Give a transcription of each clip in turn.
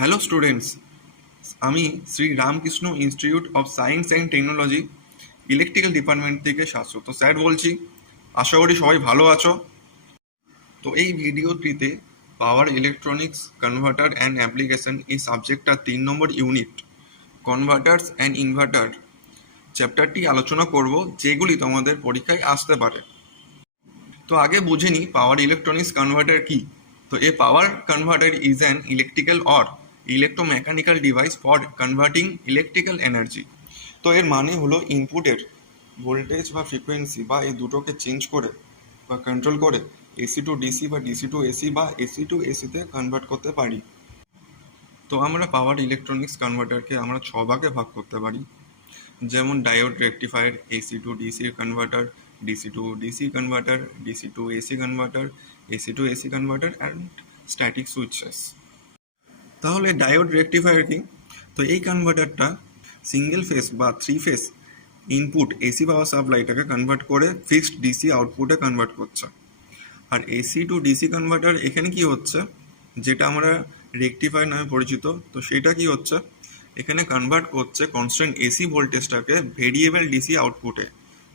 Hello students, আমি Shri Ramakrishna institute of science and technology electrical department থেকে শাশ্বত sir বলছি। আশা করি সবাই ভালো আছো। তো এই ভিডিওটিতে পাওয়ার ইলেকট্রনিক্স কনভার্টার অ্যান্ড অ্যাপ্লিকেশন এই সাবজেক্টটা 3 নম্বর ইউনিট কনভার্টার্স অ্যান্ড ইনভার্টার চ্যাপ্টারটি আলোচনা করব, যেগুলি তোমাদের পরীক্ষায় আসতে পারে। তো আগে বুঝে নিই পাওয়ার ইলেকট্রনিক্স কনভার্টার কি। তো a power converter is an electrical or electromechanical device for converting electrical energy. তো এর মানে হলো ইনপুটের ভোল্টেজ বা ফ্রিকোয়েন্সি বা এই দুটোকে চেঞ্জ করে বা কন্ট্রোল করে এসি টু ডিসি বা ডিসি টু এসি বা এসি টু এসিতে কনভার্ট করতে পারি। তো আমরা পাওয়ার ইলেকট্রনিক্স কনভার্টারকে আমরা 6 ভাগে ভাগ করতে পারি, যেমন diode rectifier, AC to DC converter, DC to DC converter, DC to AC converter, AC to AC converter and static switches. তাহলে ডায়োড রেকটিফায়ার কি? তো এই কনভার্টারটা সিঙ্গেল ফেস বা 3 ফেস ইনপুট এসি পাওয়ার সাপ্লাইটাকে কনভার্ট করে ফিক্সড ডিসি আউটপুটে convert করছে। আর এসি টু ডিসি কনভার্টার এখানে কি হচ্ছে, যেটা আমরা রেকটিফায়ার নামে পরিচিত, তো সেটা কি হচ্ছে, এখানে কনভার্ট করছে কনস্ট্যান্ট এসি ভোল্টেজটাকে ভেরিয়েবল ডিসি আউটপুটে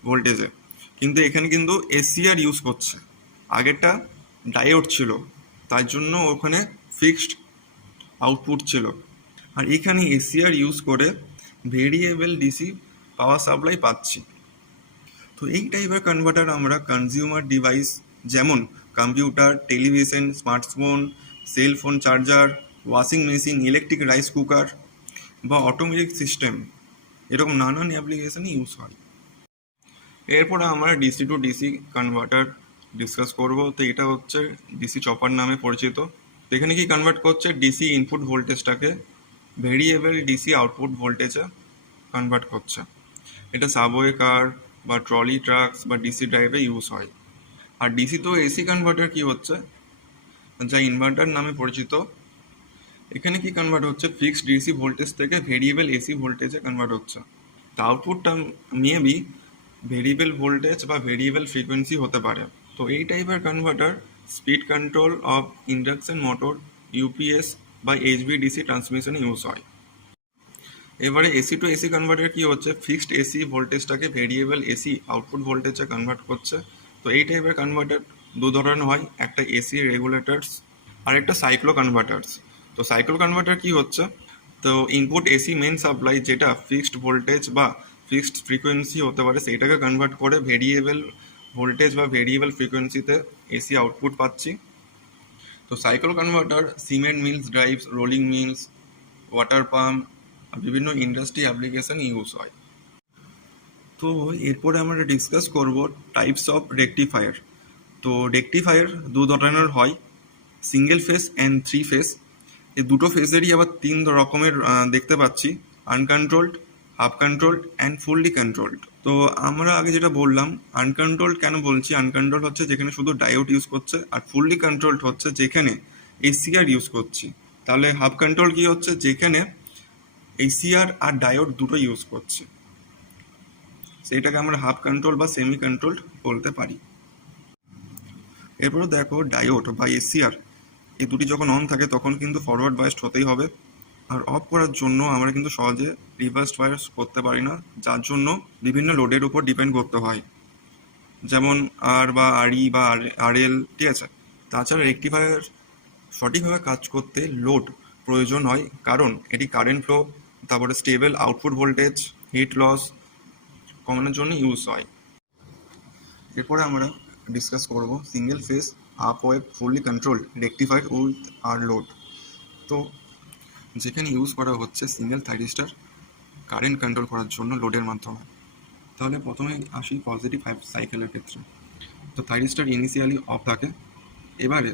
ভোল্টেজে। কিন্তু এখানে কিন্তু এসিআর ইউজ করছে, আগেরটা ডায়োড ছিল, তার জন্য ওখানে ফিক্সড আউটপুট ছিল। আর এখানে এসিআর ইউজ করে ভেরিয়েবল ডিসি পাওয়ার সাপ্লাই পাচ্ছি। তো এই টাইপের কনভার্টার আমরা কনজিউমার ডিভাইস যেমন computer, television, smartphone, cell phone charger, washing machine, electric rice cooker বা অটোমেটিক সিস্টেম, এরকম নানান অ্যাপ্লিকেশনে ইউজ হয়। এরপরে আমরা DC to DC converter discuss করব। তো এটা হচ্ছে ডিসি চপার নামে পরিচিত। তো এখানে কি কনভার্ট করছে, ডিসি ইনপুট ভোল্টেজটাকে ভেরিয়েবল ডিসি আউটপুট ভোল্টেজে কনভার্ট করছে। এটা সাবওয়ে কার বা ট্রলি ট্রাকস বা ডিসি ড্রাইভে ইউজ হয়। আর ডিসি তো এসি কনভার্টার কি হচ্ছে, যা ইনভার্টার নামে পরিচিত। এখানে কি কনভার্ট হচ্ছে, ফিক্সড ডিসি ভোল্টেজ থেকে ভেরিয়েবল এসি ভোল্টেজে কনভার্ট হচ্ছে। তো আউটপুটটা মেবি ভেরিয়েবল ভোল্টেজ বা ভেরিয়েবল ফ্রিকোয়েন্সি হতে পারে। তো এই টাইপের converter speed control of induction motor, UPS বা এইচভিডিসি ট্রান্সমিশনে ইউজ হয়। এবারে এসি টু এসি কনভার্টার কি হচ্ছে, ফিক্সড এসি ভোল্টেজটাকে ভেরিয়েবল এসি আউটপুট ভোল্টেজে কনভার্ট করছে। তো এই টাইপের কনভার্টার দু ধরনের হয়, একটা এসি রেগুলেটরস আর একটা সাইক্লো কনভার্টার্স। তো সাইক্লো কনভার্টার কি হচ্ছে, তো ইনপুট এসি মেন সাপ্লাই যেটা ফিক্সড ভোল্টেজ বা ফিক্সড ফ্রিকোয়েন্সি হতে পারে, সেইটাকে কনভার্ট করে ভেরিয়েবল ভোল্টেজ বা ভেরিয়েবল ফ্রিকোয়েন্সিতে এসি আউটপুট পাচ্ছি। তো cycle converter cement mills, drives, rolling mills, water pump, বিভিন্ন ইন্ডাস্ট্রি অ্যাপ্লিকেশন ইউজ হয়। তো এরপরে আমরা ডিসকাস করব টাইপস অফ রেকটিফায়ার। তো রেকটিফায়ার দু ধরনের হয়, সিঙ্গেল ফেস অ্যান্ড 3 ফেস। এই দুটো ফেসেরই আবার 3 রকমের দেখতে পাচ্ছি, uncontrolled, half controlled and fully controlled. তো আমরা আগে যেটা বললাম, আনকন্ট্রোলড কেন বলছি, আনকন্ট্রোলড হচ্ছে যেখানে শুধু ডায়োড ইউজ করছে, আর ফুললি কন্ট্রোলড হচ্ছে যেখানে এসিআর ইউজ করছি। তাহলে হাফ কন্ট্রোল কি হচ্ছে, যেখানে এসিআর আর ডায়োড দুটো ইউজ করছে, সেইটাকে আমরা হাফ কন্ট্রোল বা সেমি কন্ট্রোলড বলতে পারি। এরপরে দেখো, ডায়োড বা এসিআর এই দুটি যখন অন থাকে তখন কিন্তু ফরওয়ার্ড বায়াসড হতেই হবে। আর অফ করার জন্য আমরা কিন্তু সহজে রিভার্স বায়াস করতে পারি না, যার জন্য বিভিন্ন লোডের উপর ডিপেন্ড করতে হয়, যেমন আর বা আরই বা আরএল, ঠিক আছে। তাছাড়া রেকটিফায়ার সঠিকভাবে কাজ করতে লোড প্রয়োজন হয়, কারণ এটি কারেন্ট ফ্লো, তারপরে stable output voltage, heat loss কমানোর জন্য ইউজ হয়। এরপরে আমরা ডিসকাস করব single phase up wave fully control rectifier with R load. তো যেখানে ইউজ করা হচ্ছে সিঙ্গেল থাইরিস্টার কারেন্ট কন্ট্রোল করার জন্য লোডের মাধ্যমে। তাহলে প্রথমে আসি পজিটিভ হাফ সাইকেলের ক্ষেত্রে। তো থাইরিস্টার ইনিশিয়ালি অফ থাকে, এবারে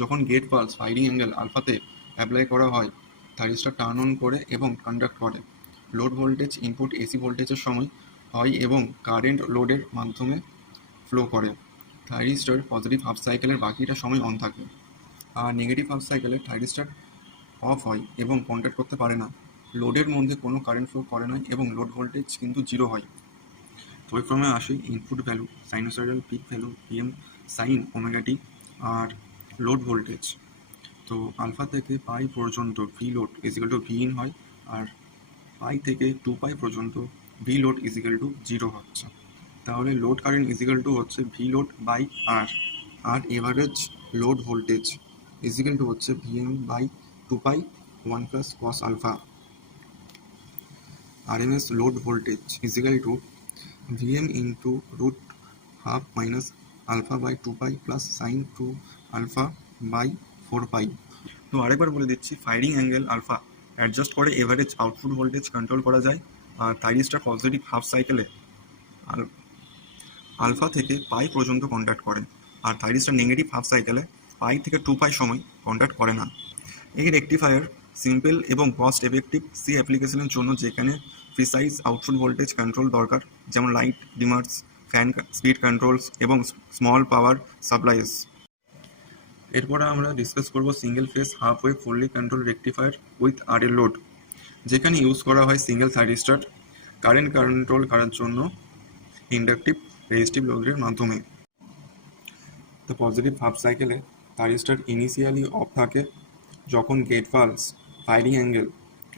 যখন গেট পালস ফায়ারিং অ্যাঙ্গেল আলফাতে অ্যাপ্লাই করা হয়, থাইরিস্টার টার্ন অন করে এবং কন্ডাক্ট করে। লোড ভোল্টেজ ইনপুট এসি ভোল্টেজের সময় হয় এবং কারেন্ট লোডের মাধ্যমে ফ্লো করে। থাইরিস্টার পজিটিভ হাফ সাইকেলের বাকিটা সময় অন থাকে, আর নেগেটিভ হাফ সাইকেলে থাইরিস্টার অফ হয় এবং কন্ট্যাক্ট করতে পারে না, লোডের মধ্যে কোনো কারেন্ট ফ্লো করে না এবং লোড ভোল্টেজ কিন্তু 0 হয়। তো ওই ক্রমে আসে input value, sinusoidal peak value, P M sine omega T, আর লোড ভোল্টেজ। তো তো আলফা থেকে পাই পর্যন্ত V load equal to V in হয়, আর পাই থেকে 2 পাই পর্যন্ত ভি লোড ইজিক্যাল টু 0 হচ্ছে। তাহলে লোড কারেন্ট ইজিক্যাল টু হচ্ছে ভি লোড বাই আর, আর average load voltage equal to হচ্ছে V M by 2 pi 1 plus cos alpha. RMS load voltage is equal to Vm into root half minus alpha by 2 pi plus sine 2 alpha by 4 pi। তো আরেকবার বলে দিচ্ছি, firing angle alpha adjust করে average output voltage control করা যায়। আর থাইরিস্টার positive half সাইকেলে alpha থেকে pi পর্যন্ত কন্ট্যাক্ট করে, আর থাইরিস্টার নেগেটিভ হাফ সাইকেলে পাই থেকে 2 পাই সময় কন্ট্যাক্ট করে না। এই রেকটিফায়ার সিম্পল এবং কস্ট এফেক্টিভ সি অ্যাপ্লিকেশনের জন্য, যেখানে প্রিসাইজ আউটপুট ভোল্টেজ কন্ট্রোল দরকার, যেমন লাইট ডিমার্স, ফ্যান স্পিড কন্ট্রোলস এবং স্মল পাওয়ার সাপ্লাইস। এরপরে আমরা ডিসকাস করব single phase half wave fully control rectifier with RL load, যেখানে ইউজ করা হয় সিঙ্গেল থাইরিস্টার কারেন্ট কন্ট্রোল করার জন্য ইন্ডাকটিভ রেজিস্টিভ লোডের মাধ্যমে। তো পজিটিভ হাফ সাইকেলে থাইরিস্টার ইনিশিয়ালি অফ থাকে। যখন গেট ভালভস ফায়ারিং অ্যাঙ্গেল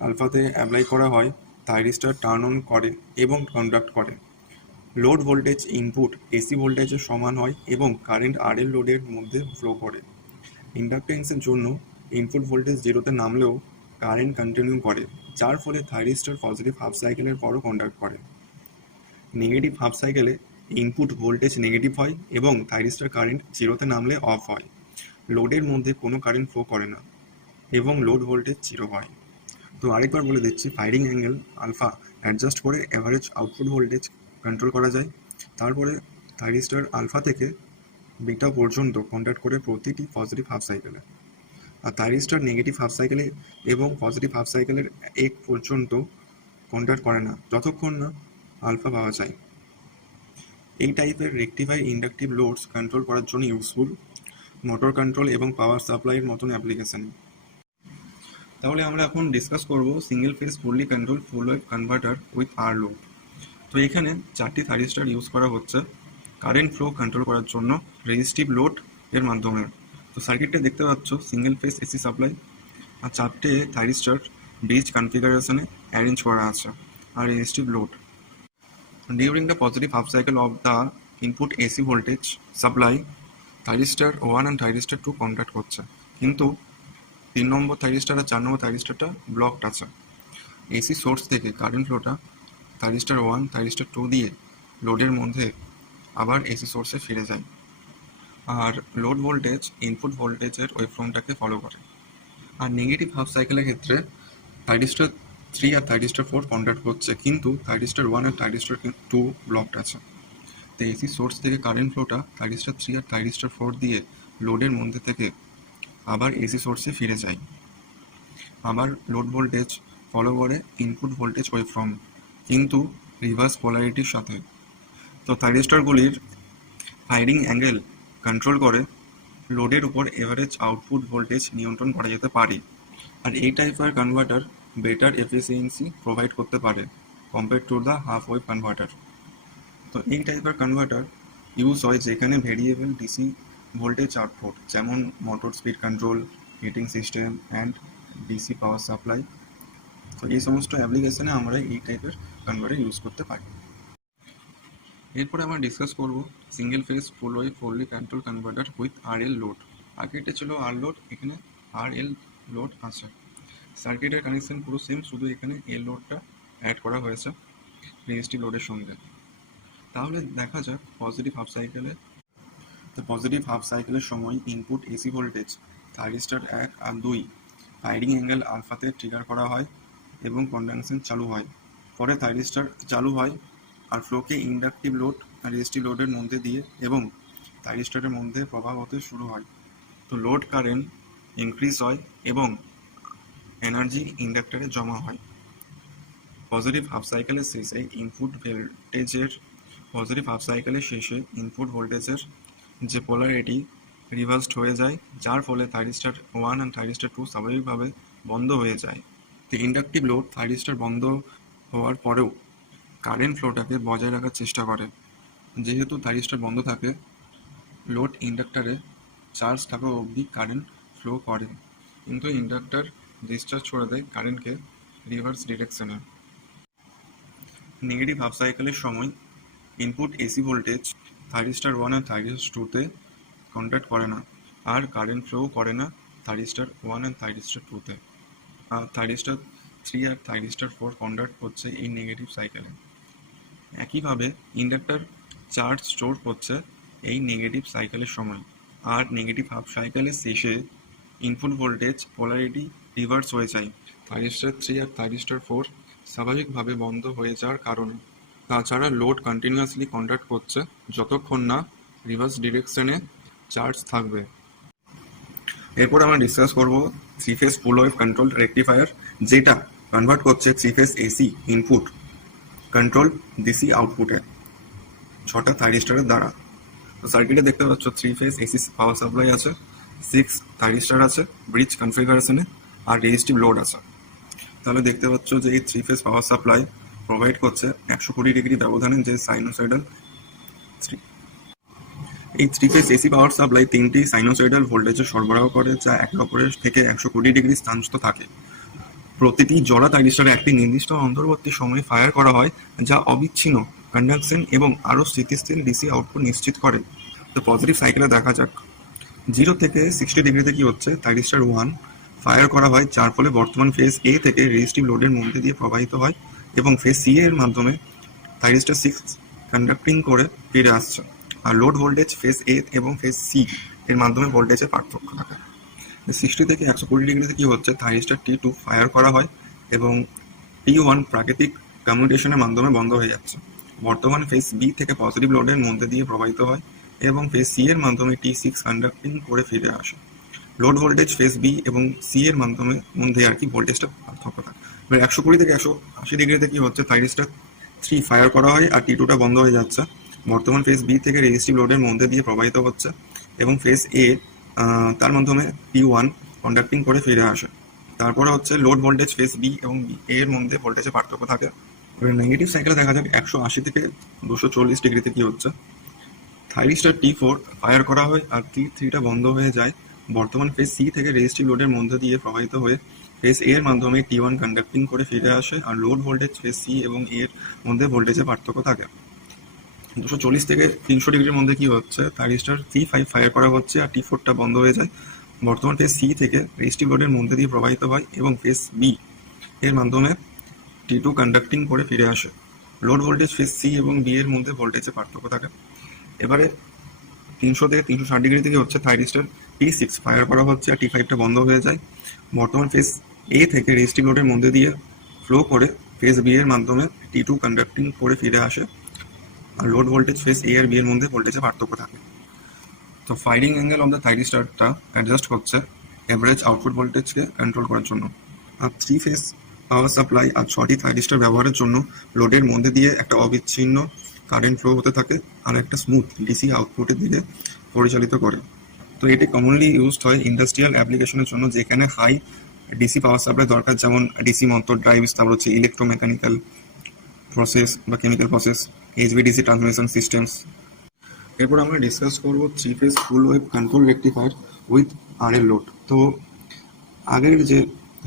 আলফাতে অ্যাপ্লাই করা হয়, থাইরিস্টার টার্ন অন করে এবং কন্ডাক্ট করে। লোড ভোল্টেজ ইনপুট এসি ভোল্টেজের সমান হয় এবং কারেন্ট আরএল লোডের মধ্যে ফ্লো করে। ইন্ডাকটেন্সের জন্য ইনপুট ভোল্টেজ 0-তে নামলেও কারেন্ট কন্টিনিউ করে, যার ফলে থাইরিস্টার পজিটিভ হাফ সাইকেলের পরও কন্ডাক্ট করে। নেগেটিভ হাফ সাইকেলে ইনপুট ভোল্টেজ নেগেটিভ হয় এবং থাইরিস্টার কারেন্ট 0-তে নামলে অফ হয়। লোডের মধ্যে কোনো কারেন্ট ফ্লো করে না এবং লোড ভোল্টেজ 0 হয়। তো আরেকবার বলে দিচ্ছি, ফায়ারিং অ্যাঙ্গেল আলফা অ্যাডজাস্ট করে এভারেজ আউটপুট ভোল্টেজ কন্ট্রোল করা যায়। তারপরে থাইরিস্টার আলফা থেকে বিটা পর্যন্ত কন্ট্যাক্ট করে প্রতিটি পজিটিভ হাফ সাইকেলে, আর থাইরিস্টার নেগেটিভ হাফ সাইকেলে এবং পজিটিভ হাফ সাইকেলের এক পর্যন্ত কন্ট্যাক্ট করে না, যতক্ষণ না আলফা পাওয়া যায়। এই টাইপের রেকটিফাই ইন্ডাকটিভ লোডস কন্ট্রোল করার জন্য ইউজফুল, মোটর কন্ট্রোল এবং পাওয়ার সাপ্লাইয়ের মতন অ্যাপ্লিকেশন। তাহলে আমরা এখন ডিসকাস করব single phase fully control full wave converter with R load. তো এখানে 4টি থাইরিস্টার ইউজ করা হচ্ছে কারেন্ট ফ্লো কন্ট্রোল করার জন্য রেজিস্টিভ লোড এর মাধ্যমে। তো সার্কিটটা দেখতে পাচ্ছ, সিঙ্গেল ফেজ এসি সাপ্লাই আর 4টে থাইরিস্টার ব্রিজ কনফিগারেশনে অ্যারেঞ্জ করা আছে, আর resistive load. During the positive half cycle of the input AC voltage supply, thyristor 1 and thyristor 2 contact করছে, কিন্তু 3 নম্বর থাইরিস্টার আর 4 নম্বর থাইরিস্টারটা ব্লকড আছে। এসি সোর্স থেকে কারেন্ট ফ্লোটা থাইরিস্টার 1 থাইরিস্টার 2 দিয়ে লোডের মধ্যে আবার এসি সোর্সে ফিরে যায়, আর লোড ভোল্টেজ ইনপুট ভোল্টেজের ওয়েভফর্মটাকে ফলো করে। আর নেগেটিভ হাফ সাইকেলের ক্ষেত্রে থাইরিস্টার 3 আর থাইরিস্টার 4 কন্ট্যাক্ট করছে, কিন্তু থাইরিস্টার 1 আর থাইরিস্টার 2 ব্লকড আছে। তো এসি সোর্স থেকে কারেন্ট ফ্লোটা থাইরিস্টার 3 আর থাইরিস্টার 4 দিয়ে লোডের মধ্যে থেকে আবার এসি সোর্সে ফিরে যায়। আবার লোড ভোল্টেজ ফলো করে ইনপুট ভোল্টেজ ওয়েভফর্ম, কিন্তু রিভার্স পোলারিটির সাথে। তো থাইরিস্টারগুলির ফায়ারিং অ্যাঙ্গেল কন্ট্রোল করে লোডের উপর এভারেজ আউটপুট ভোল্টেজ নিয়ন্ত্রণ করা যেতে পারে। আর এই টাইপের কনভার্টার বেটার এফিসিয়েন্সি প্রোভাইড করতে পারে compare to the half wave converter. তো এই টাইপের কনভার্টার ইউজ হয় যেখানে ভেরিয়েবল ডিসি ভোল্টেজ আউটপুট, যেমন motor speed control, heating system and DC power supply. তো এই সমস্ত অ্যাপ্লিকেশনে আমরা এই টাইপের কনভার্টার ইউজ করতে পারি। এরপরে আমরা ডিসকাস করব single phase full wave fully control converter with RL load. আগে এটা ছিল আর লোড, এখানে আরএল লোড আছে। সার্কিটের কানেকশন পুরো সেম, শুধু এখানে এল লোডটা অ্যাড করা হয়েছে রেজিস্টিভ লোডের সঙ্গে। তাহলে দেখা যাক পজিটিভ হাফ সাইকেলে। তো পজিটিভ হাফ সাইকেলের সময় ইনপুট এসি ভোল্টেজ থাইরিস্টার 1 আর 2 ফায়ারিং অ্যাঙ্গেল আলফাতে ট্রিগার করা হয় এবং কন্ডেনসেশন চালু হয়। পরে থাইরিস্টার চালু হয় আর ফ্লোকে ইন্ডাকটিভ লোড আর রেজিস্টিভ লোডের মধ্যে দিয়ে এবং থাইরিস্টারের মধ্যে প্রবাহ হতে শুরু হয়। তো লোড কারেন্ট ইনক্রিজ হয় এবং এনার্জি ইন্ডাক্টরে জমা হয়। পজিটিভ হাফ সাইকেলের শেষে ইনপুট ভোল্টেজের যে পোলারিটি রিভার্সড হয়ে যায়, যার ফলে থাইরিস্টার 1 আর থাইরিস্টার 2 স্বাভাবিকভাবে বন্ধ হয়ে যায়। তো ইন্ডাকটিভ লোড থাইরিস্টার বন্ধ হওয়ার পরেও কারেন্ট ফ্লোটাকে বজায় রাখার চেষ্টা করে। যেহেতু থাইরিস্টার বন্ধ থাকে, লোড ইন্ডাক্টরে চার্জ থাকা অবধি কারেন্ট ফ্লো করে। কিন্তু ইন্ডাক্টর ডিসচার্জ করে দেয় কারেন্টকে রিভার্স ডিরেকশনে। নেগেটিভ হাফ সাইকেলের সময় ইনপুট এসি ভোল্টেজ থাইরিস্টার 1 আর থাইরিস্টার 2-তে কন্ট্যাক্ট করে না, আর কারেন্ট ফ্লো করে না থাইরিস্টার 1 আর থাইরিস্টার 2-তে। আর থাইরিস্টার 3 আর থাইরিস্টার 4 কন্ডাক্ট করছে এই নেগেটিভ সাইকেলে। একইভাবে ইন্ডাক্টর চার্জ স্টোর করছে এই নেগেটিভ সাইকেলের সময়, আর নেগেটিভ হাফ সাইকেলের শেষে ইনপুট ভোল্টেজ পোলারিটি রিভার্স হয়ে যায় থাইরিস্টার 3 আর থাইরিস্টার 4 স্বাভাবিকভাবে বন্ধ হয়ে যাওয়ার কারণে। তাছাড়া লোড কন্টিনিউয়াসলি কন্ডাক্ট করছে যতক্ষণ না রিভার্স ডিরেকশনে চার্জ থাকবে। এরপর আমরা ডিসকাস করব থ্রি ফেজ ফুল ওয়েভ কন্ট্রোল রেকটিফায়ার, যেটা কনভার্ট করছে three phase AC input control DC আউটপুটে 6টা থাইরিস্টারের দ্বারা। তো সার্কিটে দেখতে পাচ্ছ three phase AC power supply আছে, 6 থাইরিস্টার আছে ব্রিজ কনফিগারেশনে, আর রেজিস্টিভ লোড আছে। তাহলে দেখতে পাচ্ছ যে এই three phase power supply provide করছে 120 ডিগ্রি ব্যবধানে যে সাইনোসয়েডাল। এই three phase AC power supply 3টি সাইনোসয়েডাল ভোল্টেজে সরবরাহ করে, যা একে অপরের থেকে 120 ডিগ্রি স্থানচ্যুত থাকে। প্রতিটি জোড়া থাইরিস্টারে একটি নির্দিষ্ট অন্তর্বর্তী সময়ে ফায়ার করা হয়, যা অবিচ্ছিন্ন কন্ডাকশন এবং আরও স্থিতিশীল ডিসি আউটপুট নিশ্চিত করে। তো পজিটিভ সাইকেলে দেখা যাক 0 থেকে 60 ডিগ্রিতে কি হচ্ছে, থাইরিস্টার 1 ফায়ার করা হয়, যার ফলে বর্তমান ফেজ এ থেকে রেজিস্টিভ লোডের মধ্যে দিয়ে প্রবাহিত হয় এবং ফেজ সি এর মাধ্যমে থাইরিস্টার 6 কন্ডাক্টিং করে ফিরে আসছে। আর লোড ভোল্টেজ ফেজ এ এবং ফেজ সি এর মাধ্যমে ভোল্টেজের পার্থক্য থাকে। 60 থেকে 120 ডিগ্রিতে কি হচ্ছে, থাইরিস্টার T2 ফায়ার করা হয় এবং T1 প্রাকৃতিক কমিউটেশনের মাধ্যমে বন্ধ হয়ে যাচ্ছে। বর্তমান ফেজ বি থেকে পজিটিভ লোডের মধ্যে দিয়ে প্রবাহিত হয় এবং ফেজ সি এর মাধ্যমে T6 কন্ডাক্টিং করে ফিরে আসে। লোড ভোল্টেজ ফেজ বি এবং সি এর মাধ্যমে মধ্যে আর কি ভোল্টেজটা পার্থক্য থাকে। এবার 120 থেকে 180 ডিগ্রিতে কি হচ্ছে, থাইরিস্টার 3 ফায়ার করা হয় আর T2টা বন্ধ হয়ে যাচ্ছে। বর্তমান ফেজ বি থেকে রেজিস্টিভ লোডের মধ্যে দিয়ে প্রবাহিত হচ্ছে এবং ফেজ এ তার মাধ্যমে T1 কন্ডাক্টিং করে ফিরে আসে। তারপরে হচ্ছে লোড ভোল্টেজ ফেজ বি এবং এ এর মধ্যে ভোল্টেজের পার্থক্য থাকে। এবার নেগেটিভ সাইকেলে দেখা যাক 180 থেকে 240 ডিগ্রিতে কি হচ্ছে, থাইরিস্টার T4 ফায়ার করা হয় আর T3টা বন্ধ হয়ে যায়। বর্তমান ফেজ সি থেকে রেজিস্টিভ লোডের মধ্যে দিয়ে প্রবাহিত হয়ে ফেজ এ এর মাধ্যমে T1 কন্ডাক্টিং করে ফিরে আসে আর লোড ভোল্টেজ ফেজ সি এবং এ এর মধ্যে ভোল্টেজের পার্থক্য থাকে। 240 থেকে 300 ডিগ্রির মধ্যে কি হচ্ছে, থাইরিস্টার T5 ফায়ার করা হচ্ছে আর T4টা বন্ধ হয়ে যায়। বর্তমান ফেজ সি থেকে রেজিস্টিভ লোডের মধ্যে দিয়ে প্রবাহিত হয় এবং ফেজ বি এর মাধ্যমে T2 কন্ডাক্টিং করে ফিরে আসে। লোড ভোল্টেজ ফেজ সি এবং বি এর মধ্যে ভোল্টেজের পার্থক্য থাকে। এবারে 300 থেকে 360 ডিগ্রি থেকে হচ্ছে, থাইরিস্টার T6 ফায়ার করা হচ্ছে আর T5টা বন্ধ হয়ে যায়। বর্তমান ফেজ এ থেকে রেজিস্টিভ লোডের মধ্যে দিয়ে ফ্লো করে ফেজ বি এর মাধ্যমে T2 কন্ডাক্টিং করে ফিরে আসে আর লোড ভোল্টেজ ফেজ এ আর বি এর মধ্যে ভোল্টেজের পার্থক্য থাকে। তো ফায়ারিং অ্যাঙ্গেল অফ দ্য থাইরিস্টারটা অ্যাডজাস্ট করছে এভারেজ আউটপুট ভোল্টেজকে কন্ট্রোল করার জন্য। আর থ্রি ফেজ পাওয়ার সাপ্লাই আর 6টি থাইরিস্টার ব্যবহারের জন্য লোডের মধ্যে দিয়ে একটা অবিচ্ছিন্ন কারেন্ট ফ্লো হতে থাকে আর একটা স্মুথ ডিসি আউটপুটের দিকে পরিচালিত করে। তো এটি কমনলি ইউজড হয় ইন্ডাস্ট্রিয়াল অ্যাপ্লিকেশনের জন্য, যেখানে হাই ডিসি পাওয়ার সাপ্লাই দরকার, যেমন ডিসি মোটর ড্রাইভ, তারপর হচ্ছে ইলেকট্রোমেকানিক্যাল প্রসেস বা chemical process, HVDC transmission systems. এরপর আমরা ডিসকাস করবো three phase full wave control rectifier with RL load. তো আগের যে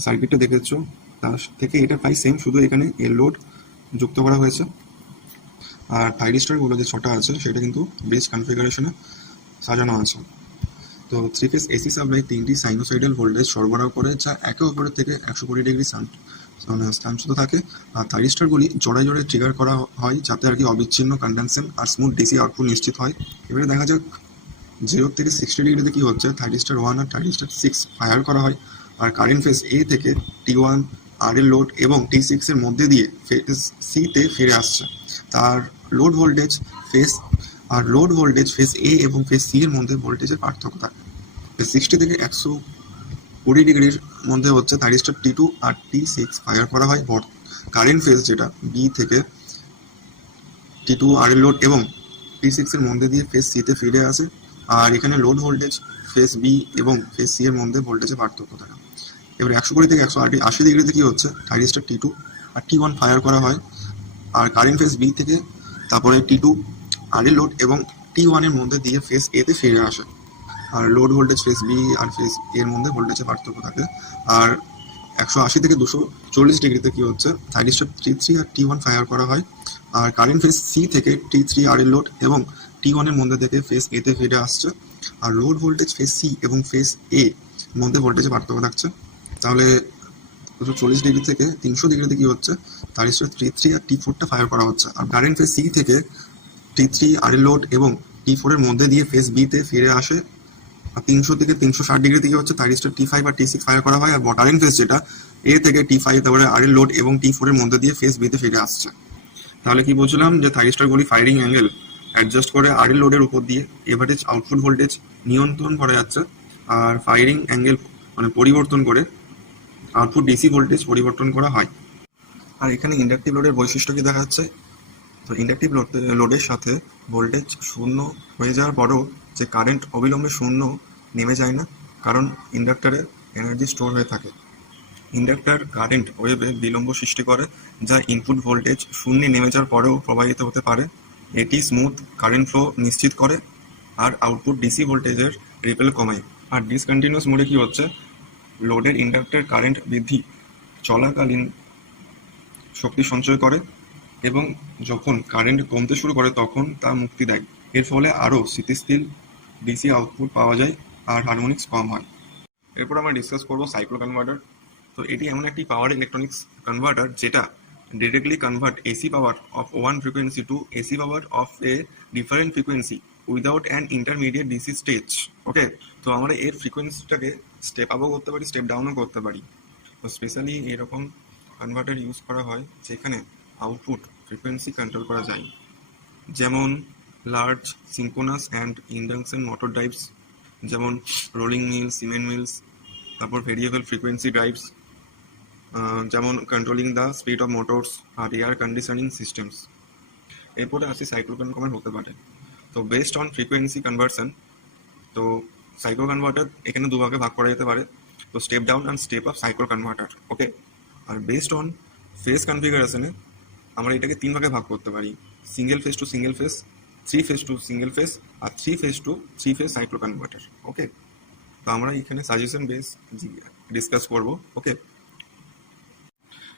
সার্কিটটা দেখেছো তার থেকে এটা প্রায় সেম, শুধু এখানে এল লোড যুক্ত করা হয়েছে আর থাইরিস্টারগুলো যে 6টা আছে সেটা কিন্তু ব্রিজ কনফিগারেশনে সাজানো আছে। তো থ্রি ফেজ এসি সাপ্লাই 3টি সাইনোসয়েডাল ভোল্টেজ সরবরাহ করে, যা একে অপরের থেকে 120 ডিগ্রি স্থানচ্যুত থাকে। আর থাইরিস্টারগুলি জোড়ায় জোড়ায় ট্রিগার করা হয় যাতে আর কি অবিচ্ছিন্ন কন্ডেনশন আর স্মুথ ডিসি আউটপুট নিশ্চিত হয়। এবারে দেখা যাক 0 থেকে 60 ডিগ্রিতে কি হচ্ছে, থাইরিস্টার 1 আর থাইরিস্টার 6 ফায়ার করা হয় আর কারেন্ট ফেজ এ থেকে T1 RL লোড এবং T6 এর মধ্যে দিয়ে ফেজ সি তে ফিরে আসছে। তার লোড ভোল্টেজ ফেজ এ এবং ফেজ সি এর মধ্যে ভোল্টেজের পার্থক্য থাকে। 60 থেকে 120 ডিগ্রির মধ্যে হচ্ছে থাইরিস্টার T2 আর T6 ফায়ার করা হয়। কারেন্ট ফেজ যেটা বি থেকে T2 RL লোড এবং T6 এর মধ্যে দিয়ে ফেজ সি তে ফিরে আসে আর এখানে লোড ভোল্টেজ ফেজ বি এবং ফেজ সি এর মধ্যে ভোল্টেজের পার্থক্য থাকে। এবার 120 থেকে 180 ডিগ্রিতে কি হচ্ছে, থাইরিস্টার T2 আর T1 ফায়ার করা হয় আর কারেন্ট ফেজ বি থেকে তারপরে T2 RL লোড এবং T1 এর মধ্যে দিয়ে ফেজ এ তে ফিরে আসে আর লোড ভোল্টেজ ফেজ বি আর ফেজ এর মধ্যে ভোল্টেজের পার্থক্য থাকে। আর 180 থেকে 240 ডিগ্রিতে কি হচ্ছে, থাইরিস্টর T3 আর T1 ফায়ার করা হয়। আর কারেন্ট ফেজ সি থেকে T3 আর এর লোড এবং T1 এর মধ্যে থেকে ফেজ এ তে ফিরে আসছে। আর লোড ভোল্টেজ ফেজ সি এবং ফেজ এ মধ্যে ভোল্টেজে পার্থক্য থাকছে। তাহলে 240 ডিগ্রি থেকে 300 ডিগ্রিতে কি হচ্ছে, থাইরিস্টর T3 আর T4টা ফায়ার করা হচ্ছে। আর কারেন্ট ফেজ সি থেকে T3 আর এর লোড এবং T4 এর মধ্যে দিয়ে ফেজ বি তে ফিরে আসে। 300 থেকে 360 ডিগ্রি থেকে হচ্ছে থাইরিস্টর T5 আর T6 ফায়ার করা হয়। আর কারেন্ট ফেজ যেটা এ থেকে T5 তারপরে আর এর লোড এবং T4 এর মধ্যে দিয়ে ফেজ বি তে ফিরে আসছে। তাহলে কি বলছিলাম যে থাইরিস্টর গুলি ফায়ারিং অ্যাঙ্গেল অ্যাডজাস্ট করে আর এর লোডের উপর দিয়ে এভারেজ আউটপুট ভোল্টেজ নিয়ন্ত্রণ করা যাচ্ছে। আর ফায়ারিং অ্যাঙ্গেল মানে পরিবর্তন করে আউটপুট ডিসি ভোল্টেজ পরিবর্তন করা হয়। আর এখানে ইন্ডাকটিভ লোডের বৈশিষ্ট্য কি দেখা যাচ্ছে, তো ইন্ডাকটিভ লোডের সাথে ভোল্টেজ শূন্য হয়ে যাওয়ার পরেও যে কারেন্ট অবিলম্বে শূন্য নেমে যায় না, কারণ ইন্ডাক্টরে এনার্জি স্টোর হয়ে থাকে। ইন্ডাক্টর কারেন্ট ওয়েভে বিলম্ব সৃষ্টি করে, যা ইনপুট ভোল্টেজ শূন্যে নেমে যাওয়ার পরেও প্রবাহিত হতে পারে। এটি স্মুথ কারেন্ট ফ্লো নিশ্চিত করে আর আউটপুট ডিসি ভোল্টেজের রিপেল কমায়। আর ডিসকন্টিনিউয়াস মোডে কি হচ্ছে, লোডের ইন্ডাক্টর কারেন্ট বৃদ্ধি চলাকালীন শক্তি সঞ্চয় করে এবং যখন কারেন্ট কমতে শুরু করে তখন তা মুক্তি দেয়। এর ফলে আরও স্থিতিশীল ডিসি আউটপুট পাওয়া যায় আর হারমোনিক্স কম হয়। এরপর আমরা ডিসকাস করবো সাইক্লো কনভার্টার। তো এটি এমন একটি পাওয়ার ইলেকট্রনিক্স কনভার্টার যেটা directly convert AC power of one frequency to AC power of a different frequency without an intermediate DC stage. Okay, তো আমরা এর ফ্রিকোয়েন্সিটাকে স্টেপ আপও করতে পারি, স্টেপ ডাউনও করতে পারি। তো স্পেশালি এরকম কনভার্টার ইউজ করা হয় যেখানে আউটপুট ফ্রিকোয়েন্সি কন্ট্রোল করা যায়, যেমন large synchronous and induction motor drives, যেমন রোলিং মিলস, সিমেন্ট মিলস, তারপর ভেরিয়েবল ফ্রিকোয়েন্সি ড্রাইভস, যেমন controlling the speed of motors আর এয়ার কন্ডিশনিং সিস্টেমস। এরপরে আসি সাইক্লো কনভার্টার হতে পারে। তো বেসড অন ফ্রিকোয়েন্সি কনভার্সন, তো সাইক্লো কনভার্টার এখানে দুভাগে ভাগ করা যেতে পারে। তো step down and step up cyclo converter. Okay, আর বেসড অন ফেজ কনফিগারেশনে আমরা এটাকে তিন ভাগে ভাগ করতে পারি, single phase to single phase, three phase to single phase আর three phase to three phase cyclo converter. Okay, তো আমরা এখানে সাজেশন বেস ডিসকাস করব। ওকে,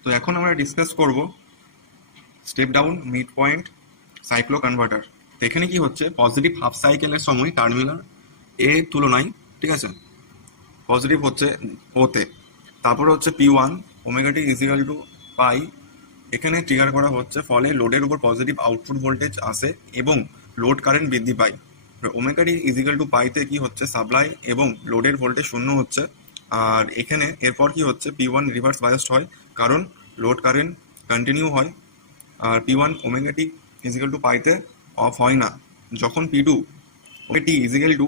তো এখন আমরা ডিসকাস করব step down mid point cyclo converter. তো এখানে কি হচ্ছে, পজিটিভ হাফ সাইকেলের সময় টার্মিনাল এ তুলনায়, ঠিক আছে, পজিটিভ হচ্ছে ওতে, তারপরে হচ্ছে P1 omega T equal to পাই এখানে ট্রিগার করা হচ্ছে, ফলে লোডের উপর পজিটিভ আউটপুট ভোল্টেজ আসে এবং লোড কারেন্ট বৃদ্ধি পায়। ওমেগা টি ইজিক্যাল টু পাইতে কি হচ্ছে, সাপ্লাই এবং লোডের ভোল্টেজ শূন্য হচ্ছে। আর এখানে এরপর কি হচ্ছে, P1 রিভার্স বায়াসড হয় কারণ লোড কারেন্ট কন্টিনিউ হয়। আর P1 omega T equal to পাইতে অফ হয় না। যখন P2 omega T equal to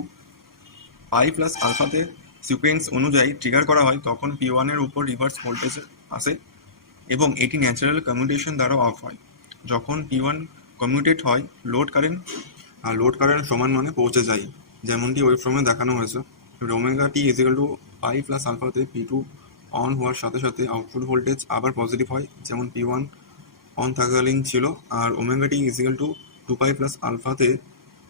pi plus আলফাতে সিকোয়েন্স অনুযায়ী ট্রিগার করা হয়, তখন P1 এর উপর রিভার্স ভোল্টেজ আসে এবং এটি ন্যাচারাল কমিউটেশন দ্বারা অফ হয়। যখন P1 কমিউটেট হয়, লোড কারেন্ট সমান মানে পৌঁছে যায়, যেমনটি ওয়েবফর্মে দেখানো হয়েছে। Omega T equal to pi plus আলফাতে P2 অন হওয়ার সাথে সাথে আউটপুট ভোল্টেজ আবার পজিটিভ হয়, যেমন P1 অন থাকাকালীন ছিল। আর ওমেগা টি ইজিক্যাল টু 2 পাই প্লাস আলফাতে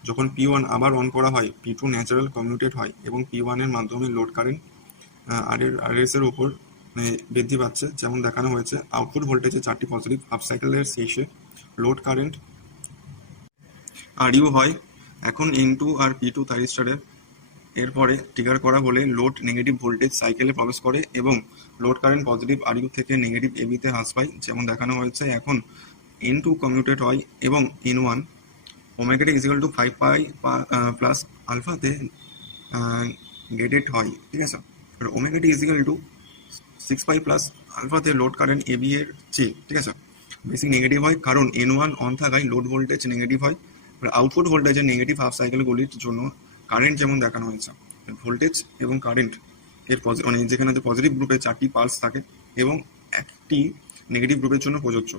যখন P1 আবার অন করা হয়, P2 ন্যাচারাল কমিউটেট হয় এবং P1 এর মাধ্যমে লোড কারেন্ট RS এর উপর বৃদ্ধি পাচ্ছে, যেমন দেখানো হয়েছে। আউটপুট ভোল্টেজে চারটি পজিটিভ হাফ সাইকেলের শেষে লোড কারেন্ট RU হয়। এখন N2 আর P2 থাইরিস্টরের এরপরে ট্রিগার করা হলে লোড নেগেটিভ ভোল্টেজ সাইকেলে প্রবেশ করে এবং লোড কারেন্ট পজিটিভ RU থেকে নেগেটিভ AB তে হ্রাস পায়, যেমন দেখানো হয়েছে। এখন N2 কমিউটেট হয় এবং N1 omega T equal to 5 pi plus আলফাতে গেটেড হয়, ঠিক আছে। Omega T equal to 6 pi plus আলফাতে লোড কারেন্ট AB এর চেয়ে, ঠিক আছে, বেশি নেগেটিভ হয়, কারণ N1 অন থাকায় লোড ভোল্টেজ নেগেটিভ হয়। আউটপুট ভোল্টেজের নেগেটিভ হাফ সাইকেলগুলির জন্য কারেন্ট যেমন দেখানো হয়েছে, ভোল্টেজ এবং কারেন্ট এর মানে যেখানে পজিটিভ গ্রুপে 4টি পালস থাকে এবং একটি নেগেটিভ গ্রুপের জন্য প্রযোজ্য।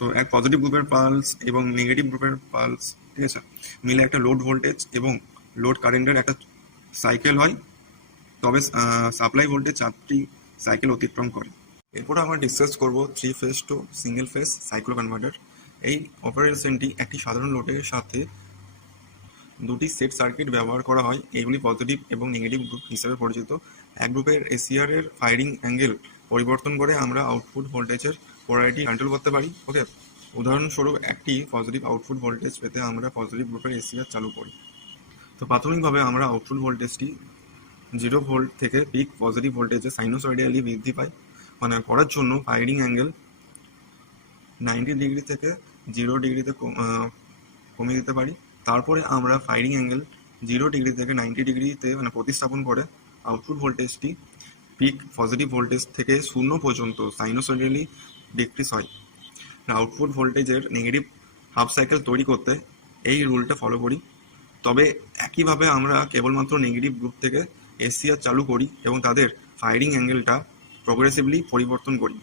তো এক পজিটিভ গ্রুপের পালস এবং নেগেটিভ গ্রুপের পালস, ঠিক আছে, মিলে একটা লোড ভোল্টেজ এবং লোড কারেন্টের একটা সাইকেল হয়, তবে সাপ্লাই ভোল্টেজ 4টি সাইকেল অতিক্রম করে। এরপর আমরা ডিসকাস করব three phase to single phase cyclo converter. এই অপারেশনটি একটি সাধারণ লোডের সাথে দুটি সেট সার্কিট ব্যবহার করা হয়, এগুলি পজিটিভ এবং নেগেটিভ গ্রুপ হিসেবে পরিচিত। এক গ্রুপের এসিআর এর ফায়ারিং অ্যাঙ্গেল পরিবর্তন করে আমরা আউটপুট ভোল্টেজের পোলারিটি কন্ট্রোল করতে পারি। ওকে, উদাহরণস্বরূপ একটি পজিটিভ আউটপুট ভোল্টেজ পেতে আমরা পজিটিভ গ্রুপের এসিআর চালু করি। তো প্রাথমিকভাবে আমরা আউটপুট ভোল্টেজটি 0 ভোল্ট থেকে পিক পজিটিভ ভোল্টেজে সাইনোসয়েডিয়ালি বৃদ্ধি পাই করার জন্য ফায়ারিং অ্যাঙ্গেল 90 ডিগ্রি থেকে 0 ডিগ্রিতে কমিয়ে দিতে পারি। তারপরে আমরা ফায়ারিং অ্যাঙ্গেল 0 ডিগ্রি থেকে 90 ডিগ্রিতে প্রতিস্থাপন করে আউটপুট ভোল্টেজটি পিক পজিটিভ ভোল্টেজ থেকে 0 পর্যন্ত সাইনোসয়েডিয়ালি ডিক্রিজ হয়। আউটপুট ভোল্টেজের নেগেটিভ হাফ সাইকেল তৈরি করতে এই রুলটা ফলো করি। তবে একইভাবে আমরা কেবলমাত্র নেগেটিভ গ্রুপ থেকে এসিআর চালু করি এবং তাদের ফায়ারিং অ্যাঙ্গেলটা প্রোগ্রেসিভলি পরিবর্তন করি।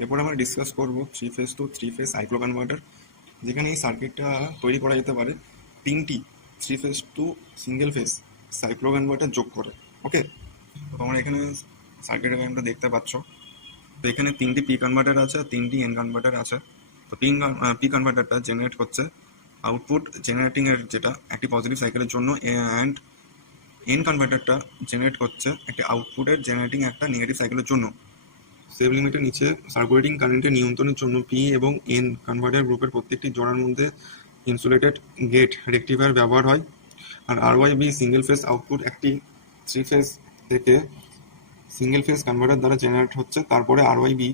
এরপর আমরা ডিসকাস করব 3 phase to 3 phase cyclo converter, যেখানে এই সার্কিটটা তৈরি করা যেতে পারে 3টি 3 phase to single phase cyclo converter যোগ করে। ওকে, তো তোমরা এখানে সার্কিট ডায়াগ্রামটা দেখতে পাচ্ছ। তো এখানে 3টি পি কনভার্টার আছে আর 3টি এন কনভার্টার আছে। তো পি কনভার্টারটা জেনারেট করছে আউটপুট জেনারেটিং এর যেটা একটি পজিটিভ সাইকেলের জন্য, অ্যান্ড এন কনভার্টারটা জেনারেট করছে একটি আউটপুটের জেনারেটিং একটা নেগেটিভ সাইকেলের জন্য। সেভ লিমিটের নিচে সার্কুলেটিং কারেন্টের নিয়ন্ত্রণের জন্য পি এবং এন কনভার্টার গ্রুপের প্রত্যেকটি জোড়ার মধ্যে ইনসুলেটেড গেট রেকটিফায়ার ব্যবহার হয়। আর আরওয়াইবি সিঙ্গেল ফেজ আউটপুট একটি 3 ফেজ থেকে সিঙ্গেল ফেজ কনভার্টার দ্বারা জেনারেট হচ্ছে, তারপরে আরওয়াইবি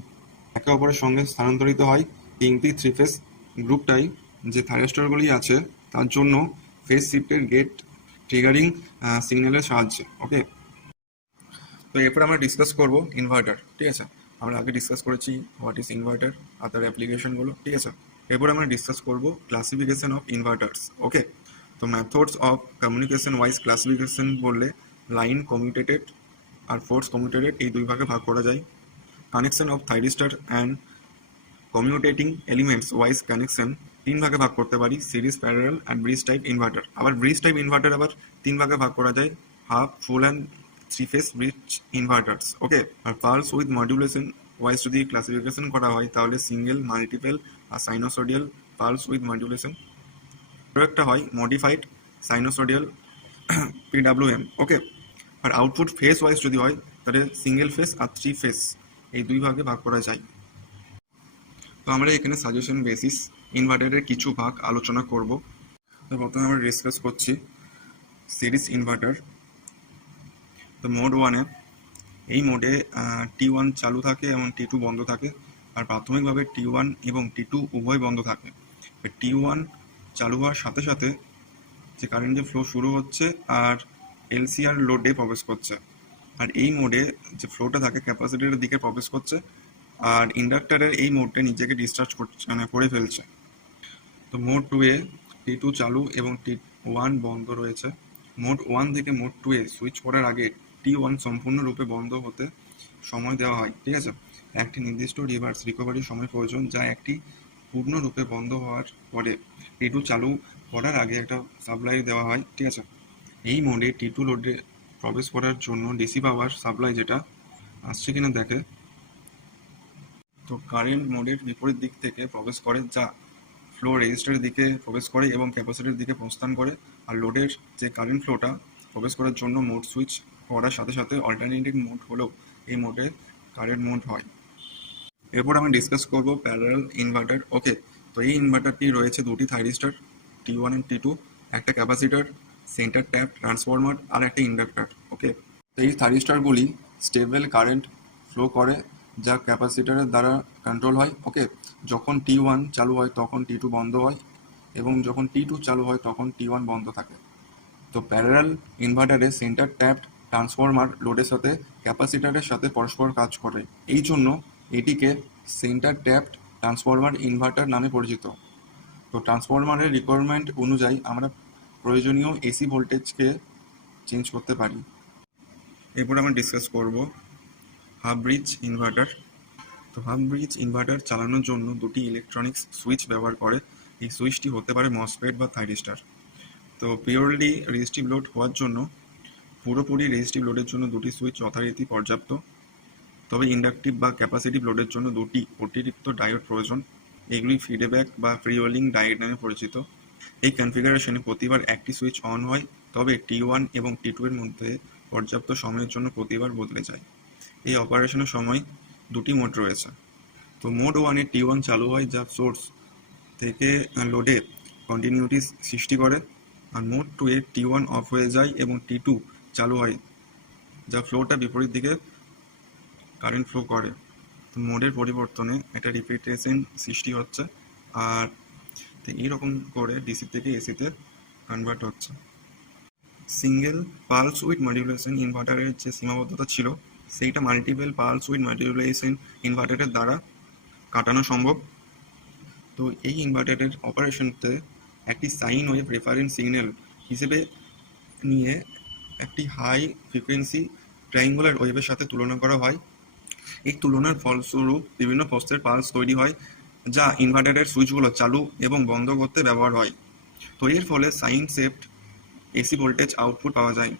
একে অপরের সঙ্গে স্থানান্তরিত হয় 3টি 3 ফেজ গ্রুপটাই যে থাইরিস্টরগুলি আছে তার জন্য ফেজ শিফটের গেট ট্রিগারিং সিগন্যালের সাহায্যে। ওকে, তো এরপর আমরা ডিসকাস করব ইনভার্টার। ঠিক আছে, আমরা আগে ডিসকাস করেছি হোয়াট ইজ ইনভার্টার, আদার অ্যাপ্লিকেশনগুলো। ঠিক আছে, এরপর আমরা ডিসকাস করব ক্লাসিফিকেশন অফ ইনভার্টার্স। ওকে, তো methods of communication wise classification বললে লাইন কমিউটেটেড আর ফোর্স কমিউটেটেড এই দুই ভাগে ভাগ করা যায়। Connection of thyristor and commutating elements wise connection 3 ভাগে ভাগ করতে পারি, series, parallel and bridge type inverter. আবার ব্রিজ টাইপ ইনভার্টার আবার 3 ভাগে ভাগ করা যায়, half, full and 3 phase bridge inverters. Okay, আর পালস উইথ মডুলেশন ওয়াইজ যদি ক্লাসিফিকেশন করা হয় তাহলে single, multiple R sinusoidal pulse with modulation. একটা হয় মডিফাইড সাইনোসোডিয়াল পিডাব্লিউএম। ওকে, আর আউটপুট ফেজ ওয়াইজ যদি হয় তাহলে সিঙ্গেল ফেজ আর 3 ফেজ এই দুই ভাগে ভাগ করা যায়। তো আমরা এখানে সাজেশন বেসিস ইনভার্টারের কিছু ভাগ আলোচনা করব। তো প্রথমে আমরা ডিসকাস করছি সিরিজ ইনভার্টার। তো মোড 1-এ এই মোডে T1 চালু থাকে এবং T2 বন্ধ থাকে, আর প্রাথমিকভাবে T1 এবং T2 উভয় বন্ধ থাকে। T1 চালু হওয়ার সাথে সাথে যে কারেন্টের ফ্লো শুরু হচ্ছে আর এলসিআর লোডে প্রবেশ করছে, আর এই মোডে যে ফ্লোটা থাকে ক্যাপাসিটরের দিকে প্রবেশ করছে, আর ইন্ডাক্টরের এই মোডটা নিজেকে ডিসচার্জ করছে করে ফেলছে। তো মোড 2-এ T2 চালু এবং T1 বন্ধ রয়েছে। মোড 1 থেকে মোড 2-এ সুইচ করার আগে T1 সম্পূর্ণরূপে বন্ধ হতে সময় দেওয়া হয়। ঠিক আছে, একটি নির্দিষ্ট রিভার্স রিকভারির সময় প্রয়োজন, যা একটি পূর্ণরূপে বন্ধ হওয়ার পরে T2 চালু করার আগে একটা সাপ্লাই দেওয়া হয়। ঠিক আছে, এই মোডে T2 লোডে প্রবেশ করার জন্য ডিসি পাওয়ার সাপ্লাই যেটা আসছে কিনা দেখে। তো কারেন্ট মোডের বিপরীত দিক থেকে প্রবেশ করে, যা ফ্লো রেজিস্টারের দিকে প্রবেশ করে এবং ক্যাপাসিটরের দিকে প্রস্থান করে। আর লোডের যে কারেন্ট ফ্লোটা প্রবেশ করার জন্য মোড সুইচ করার সাথে সাথে অল্টারনেটিং মোড হলেও এই মোডে কারেন্ট মোড হয়। এরপর আমি ডিসকাস করব প্যারালাল ইনভার্টার। ওকে, তো এই ইনভার্টারটি রয়েছে দুটি থাইরিস্টার T1 এবং T2, একটা ক্যাপাসিটর, সেন্টার ট্যাপ, ট্রান্সফরমার আর একটা ইন্ডাক্টর। ওকে, তো এই থাইরিস্টারগুলি স্টেবল কারেন্ট ফ্লো করে যা ক্যাপাসিটরের দ্বারা কন্ট্রোল হয়। ওকে, যখন T1 চালু হয় তখন T2 বন্ধ হয় এবং যখন T2 চালু হয় তখন T1 বন্ধ থাকে। তো প্যারালাল ইনভার্টারে সেন্টার ট্যাপ ট্রান্সফরমার লোডের সাথে ক্যাপাসিটরের সাথে পরস্পর কাজ করে, এই জন্য এটিকে সেন্টার ট্যাপ ট্রান্সফরমার ইনভার্টার নামে পরিচিত। তো ট্রান্সফরমারের রিকোয়ারমেন্ট অনুযায়ী আমরা প্রয়োজনীয় এসি ভোল্টেজকে চেঞ্জ করতে পারি। এরপর আমরা ডিসকাস করব হাফ ব্রিজ ইনভার্টার। তো হাফ ব্রিজ ইনভার্টার চালানোর জন্য দুটি ইলেকট্রনিক্স সুইচ ব্যবহার করে। এই সুইচটি হতে পারে মসফেট বা থাইরিস্টার। তো পিওরলি রেজিস্টিভ লোড হওয়ার জন্য পুরোপুরি রেজিস্টিভ লোডের জন্য দুটি সুইচ যথারীতি পর্যাপ্ত, তবে ইন্ডাকটিভ বা ক্যাপাসিটিভ লোডের জন্য দুটি অতিরিক্ত ডায়োড প্রয়োজন। এগুলি ফিডব্যাক বা ফ্রি ওয়েলিং ডায়োড নামে পরিচিত। এই কনফিগারেশনে প্রতিবার একটি সুইচ অন হয়, তবে T1 এবং T2 এর মধ্যে পর্যাপ্ত সময়ের জন্য প্রতিবার বদলে যায়। এই অপারেশনের সময় দুটি মোড রয়েছে। তো মোড 1-এ T1 চালু হয়, যা সোর্স থেকে লোডে কন্টিনিউটি সৃষ্টি করে, আর মোড 2-এ T1 অফ হয়ে যায় এবং T2 চালু হয়, যা ফ্লোটা বিপরীত দিকে কারেন্ট ফ্লো করে। তো মোডের পরিবর্তনে একটা রিপিটেশন সৃষ্টি হচ্ছে, আর তো এইরকম করে ডিসি থেকে এসিতে কনভার্ট হচ্ছে। সিঙ্গেল পালস উইথ মডিউলেশন ইনভার্টারের যে সীমাবদ্ধতা ছিল, সেইটা মাল্টিপল পালস উইথ মডিউলেশন ইনভার্টারের দ্বারা কাটানো সম্ভব। তো এই ইনভার্টারের অপারেশনতে একটি সাইন ওয়েভ রেফারেন্স সিগন্যাল হিসেবে নিয়ে একটি হাই ফ্রিকোয়েন্সি ট্রায়াঙ্গুলার ওয়েভের সাথে তুলনা করা হয়। এই তুলনার ফলস্বরূপ বিভিন্ন প্রস্থের পালস তৈরি হয়, যা ইনভার্টারের সুইচগুলো চালু এবং বন্ধ করতে ব্যবহার হয়। তো এর ফলে sine shaped AC voltage output পাওয়া যায়।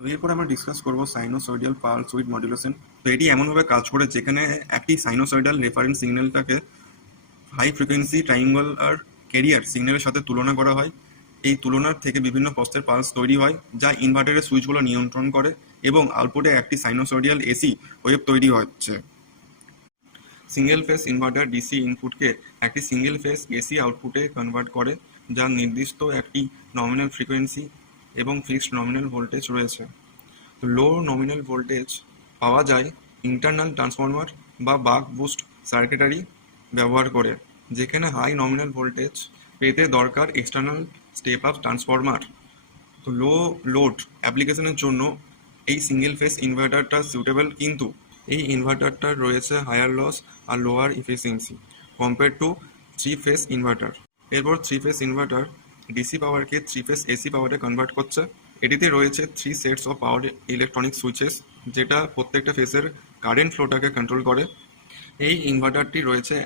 তো এরপর আমরা ডিসকাস করবো সাইনোসয়েডিয়াল পালস উইথ মডুলেশন। তো এটি এমনভাবে কাজ করে যেখানে একটি সাইনোসয়েডাল রেফারেন্স সিগন্যালটাকে হাই ফ্রিকোয়েন্সি ট্রায়াঙ্গুলার ক্যারিয়ার সিগন্যালের সাথে তুলনা করা হয়। এই তুলনার থেকে বিভিন্ন প্রস্থের পালস তৈরি হয়, যা ইনভার্টারের সুইচগুলো নিয়ন্ত্রণ করে এবং আউটপুটে একটি সাইনোসয়েডিয়াল এসি ওয়েভ তৈরি হচ্ছে। সিঙ্গেল ফেজ ইনভার্টার ডিসি ইনপুটকে একটি সিঙ্গেল ফেজ এসি আউটপুটে কনভার্ট করে, যার নির্দিষ্ট একটি নমিনাল ফ্রিকোয়েন্সি এবং ফিক্সড নমিনাল ভোল্টেজ রয়েছে। লো নমিনাল ভোল্টেজ পাওয়া যায় ইন্টারনাল ট্রান্সফরমার বা বাক বুস্ট সার্কিটারি ব্যবহার করে, যেখানে হাই নমিনাল ভোল্টেজ পেতে দরকার এক্সটার্নাল স্টেপ আপ ট্রান্সফরমার। তো লো লোড অ্যাপ্লিকেশনের জন্য এই সিঙ্গেল ফেজ ইনভার্টারটা সুটেবল, কিন্তু এই ইনভার্টারটার রয়েছে হায়ার লস আর lower efficiency compare to three phase inverter. এরপর থ্রি ফেজ ইনভার্টার ডিসি পাওয়ারকে থ্রি ফেজ এসি পাওয়ারে কনভার্ট করছে। এটিতে রয়েছে 3 sets of power electronic switches, যেটা প্রত্যেকটা ফেজের কারেন্ট ফ্লোটাকে কন্ট্রোল করে। এই ইনভার্টারটি রয়েছে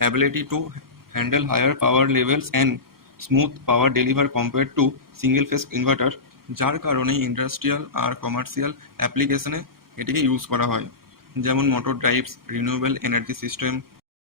ability to handle higher power levels and smooth power deliver compare to single phase inverter, যার কারণে ইন্ডাস্ট্রিয়াল আর কমার্শিয়াল অ্যাপ্লিকেশনে এটিকে ইউজ করা হয়, যেমন motor drives, renewable energy system,